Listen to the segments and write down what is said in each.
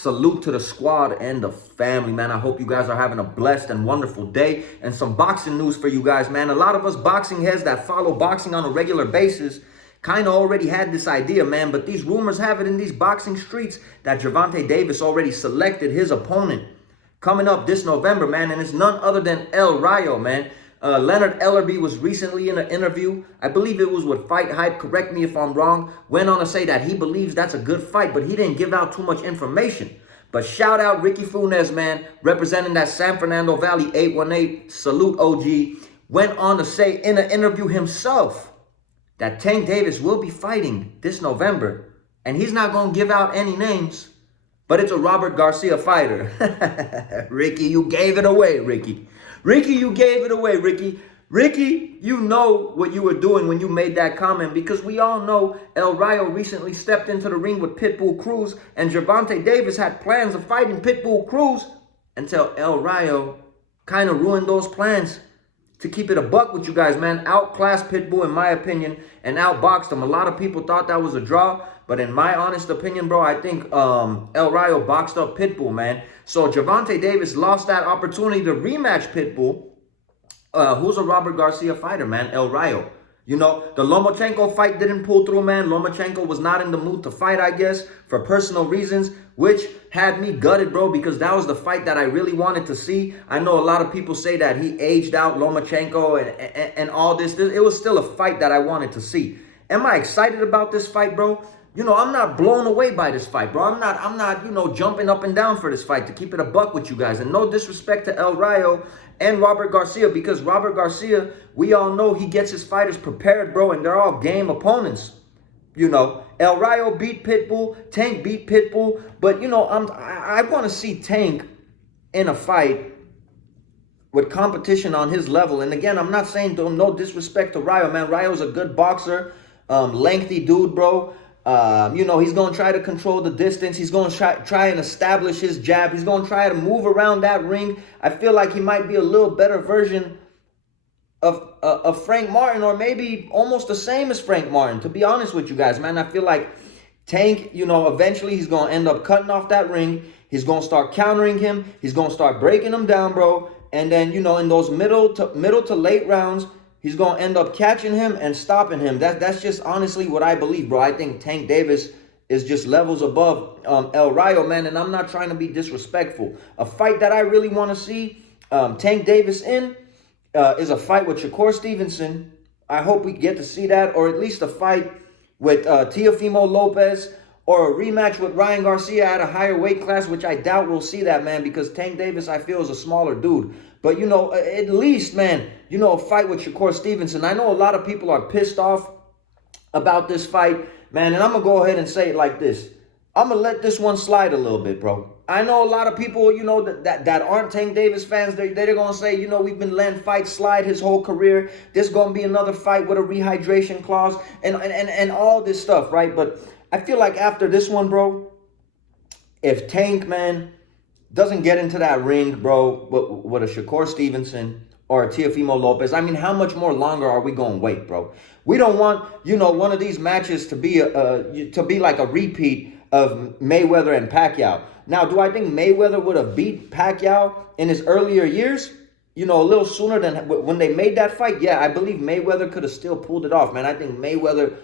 Salute to the squad and the family, man. I hope you guys are having a blessed and wonderful day. And some boxing news for you guys, man. A lot of us boxing heads that follow boxing on a regular basis kind of already had this idea, man. But these rumors have it in these boxing streets that Gervonta Davis already selected his opponent coming up this November, man. And it's none other than El Rayo, man. Leonard Ellerby was recently in an interview, I believe it was with Fight Hype, correct me if I'm wrong, went on to say that he believes that's a good fight, but he didn't give out too much information. But shout out Ricky Funes, man, representing that San Fernando Valley 818, salute OG, went on to say in an interview himself that Tank Davis will be fighting this November, and he's not going to give out any names, but it's a Robert Garcia fighter. Ricky, you gave it away, Ricky. Ricky, you gave it away, Ricky. Ricky, you know what you were doing when you made that comment, because we all know El Rayo recently stepped into the ring with Pitbull Cruz, and Gervonta Davis had plans of fighting Pitbull Cruz until El Rayo kind of ruined those plans. To keep it a buck with you guys, man, outclassed Pitbull in my opinion and outboxed him. A lot of people thought that was a draw, but in my honest opinion, bro, I think El Rayo boxed up Pitbull, man. So Gervonta Davis lost that opportunity to rematch Pitbull, who's a Robert Garcia fighter, man, El Rayo. You know, the Lomachenko fight didn't pull through, man. Lomachenko was not in the mood to fight, I guess, for personal reasons, which had me gutted, bro, because that was the fight that I really wanted to see. I know a lot of people say that he aged out Lomachenko and all this. It was still a fight that I wanted to see. Am I excited about this fight, bro? You know, I'm not blown away by this fight, bro. I'm not, you know, jumping up and down for this fight, to keep it a buck with you guys. And no disrespect to El Rayo and Robert Garcia, because Robert Garcia, we all know he gets his fighters prepared, bro, and they're all game opponents. You know, El Rayo beat Pitbull, Tank beat Pitbull, but, you know, I want to see Tank in a fight with competition on his level. And again, I'm not saying no disrespect to Rayo, man. Rayo's a good boxer, lengthy dude, bro. You know, he's going to try to control the distance. He's going to try and establish his jab. He's going to try to move around that ring. I feel like he might be a little better version of Frank Martin, or maybe almost the same as Frank Martin, to be honest with you guys, man. I feel like Tank, you know, eventually he's going to end up cutting off that ring. He's going to start countering him. He's going to start breaking him down, bro. And then, you know, in those middle to late rounds, he's going to end up catching him and stopping him. That's just honestly what I believe, bro. I think Tank Davis is just levels above El Rayo, man. And I'm not trying to be disrespectful. A fight that I really want to see Tank Davis in is a fight with Shakur Stevenson. I hope we get to see that, or at least a fight with Teofimo Lopez, or a rematch with Ryan Garcia at a higher weight class, which I doubt we'll see that, man, because Tank Davis, I feel, is a smaller dude. But, you know, at least, man, you know, a fight with Shakur Stevenson. I know a lot of people are pissed off about this fight, man, and I'm going to go ahead and say it like this. I'm going to let this one slide a little bit, bro. I know a lot of people, you know, that aren't Tank Davis fans. They're going to say, you know, we've been letting fights slide his whole career. There's going to be another fight with a rehydration clause and all this stuff, right? But I feel like after this one, bro, if Tank, man, doesn't get into that ring, bro, with a Shakur Stevenson or a Teofimo Lopez, I mean, how much more longer are we going to wait, bro? We don't want, you know, one of these matches to be like a repeat of Mayweather and Pacquiao. Now, do I think Mayweather would have beat Pacquiao in his earlier years? You know, a little sooner than when they made that fight? Yeah, I believe Mayweather could have still pulled it off, man. I think Mayweather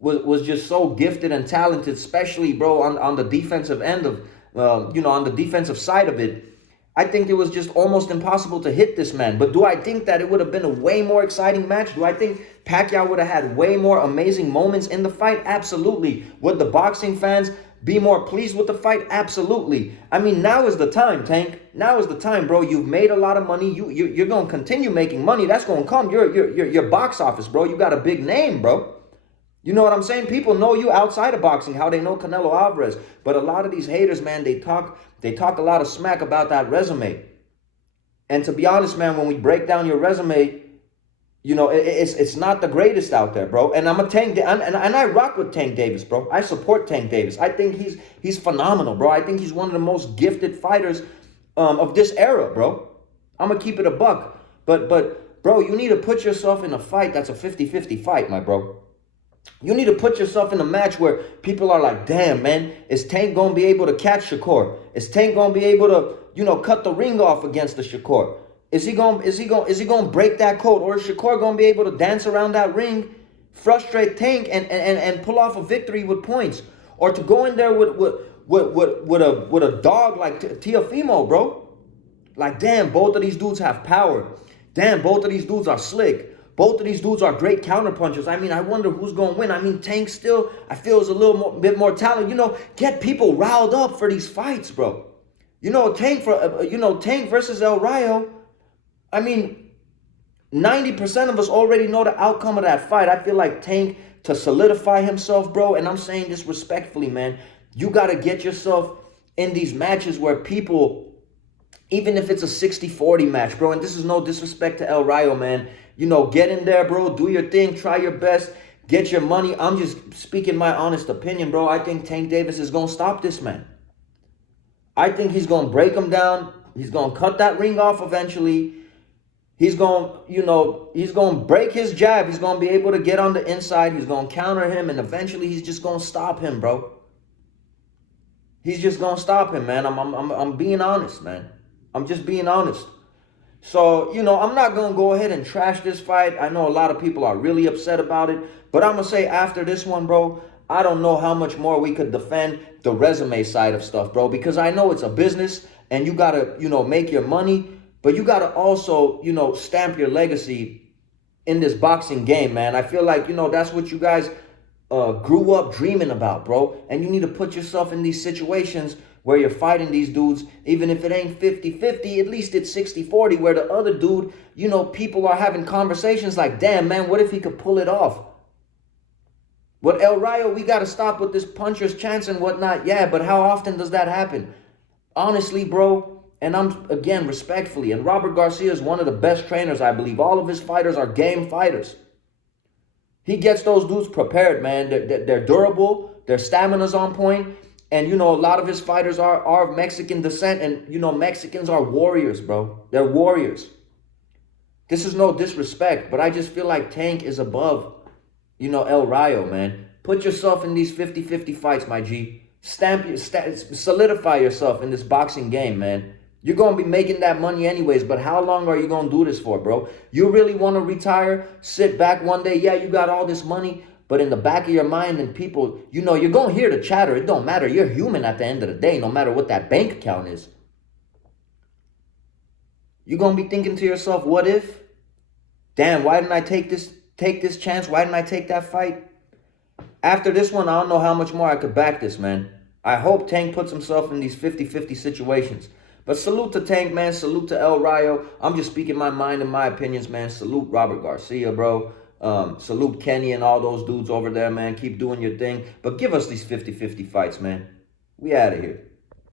was just so gifted and talented, especially, bro, on the defensive end of, you know, on the defensive side of it. I think it was just almost impossible to hit this man. But do I think that it would have been a way more exciting match? Do I think Pacquiao would have had way more amazing moments in the fight? Absolutely. Would the boxing fans be more pleased with the fight? Absolutely. I mean, now is the time, Tank. Now is the time, bro. You've made a lot of money. You're going to continue making money. That's going to come. Your box office, bro. You got a big name, bro. You know what I'm saying? People know you outside of boxing, how they know Canelo Alvarez. But a lot of these haters, man, they talk a lot of smack about that resume. And to be honest, man, when we break down your resume, you know, it's not the greatest out there, bro. And I'm a Tank, and I rock with Tank Davis, bro. I support Tank Davis. I think he's phenomenal, bro. I think he's one of the most gifted fighters of this era, bro. I'm gonna keep it a buck. But bro, you need to put yourself in a fight that's a 50-50 fight, my bro. You need to put yourself in a match where people are like, damn, man, is Tank going to be able to catch Shakur? Is Tank going to be able to, cut the ring off against the Shakur? Is he going to break that code? Or is Shakur going to be able to dance around that ring, frustrate Tank, and pull off a victory with points? Or to go in there with a dog like Tiafimo, bro? Like, damn, both of these dudes have power. Damn, both of these dudes are slick. Both of these dudes are great counterpunchers. I mean, I wonder who's going to win. I mean, Tank still, I feel, is a bit more talent. Get people riled up for these fights, bro. Tank versus El Rayo. I mean, 90% of us already know the outcome of that fight. I feel like Tank, to solidify himself, bro, and I'm saying this respectfully, man, you got to get yourself in these matches where people, even if it's a 60-40 match, bro, and this is no disrespect to El Rayo, man, get in there, bro, do your thing, try your best, get your money. I'm just speaking my honest opinion, bro. I think Tank Davis is going to stop this man. I think he's going to break him down. He's going to cut that ring off eventually. He's going to, he's going to break his jab. He's going to be able to get on the inside. He's going to counter him, and eventually he's just going to stop him, bro. He's just going to stop him, man. I'm being honest, man. I'm just being honest. So, I'm not going to go ahead and trash this fight. I know a lot of people are really upset about it. But I'm going to say after this one, bro, I don't know how much more we could defend the resume side of stuff, bro. Because I know it's a business and you got to, make your money. But you got to also, stamp your legacy in this boxing game, man. I feel like, that's what you guys grew up dreaming about, bro. And you need to put yourself in these situations where you're fighting these dudes, even if it ain't 50-50, at least it's 60-40, where the other dude, people are having conversations like, damn, man, what if he could pull it off? With El Rayo, we got to stop with this puncher's chance and whatnot. Yeah, but how often does that happen? Honestly, bro, and I'm, again, respectfully, and Robert Garcia is one of the best trainers, I believe. All of his fighters are game fighters. He gets those dudes prepared, man. They're durable. Their stamina's on point. And, a lot of his fighters are of Mexican descent. And, Mexicans are warriors, bro. They're warriors. This is no disrespect, but I just feel like Tank is above, El Rayo, man. Put yourself in these 50-50 fights, my G. Solidify yourself in this boxing game, man. You're going to be making that money anyways, but how long are you going to do this for, bro? You really want to retire, sit back one day, yeah, you got all this money, but in the back of your mind and people, you're going to hear the chatter. It don't matter. You're human at the end of the day, no matter what that bank account is. You're going to be thinking to yourself, what if? Damn, why didn't I take this chance? Why didn't I take that fight? After this one, I don't know how much more I could back this, man. I hope Tank puts himself in these 50-50 situations. But salute to Tank, man. Salute to El Rayo. I'm just speaking my mind and my opinions, man. Salute Robert Garcia, bro. Salute Kenny and all those dudes over there, man. Keep doing your thing. But give us these 50-50 fights, man. We out of here.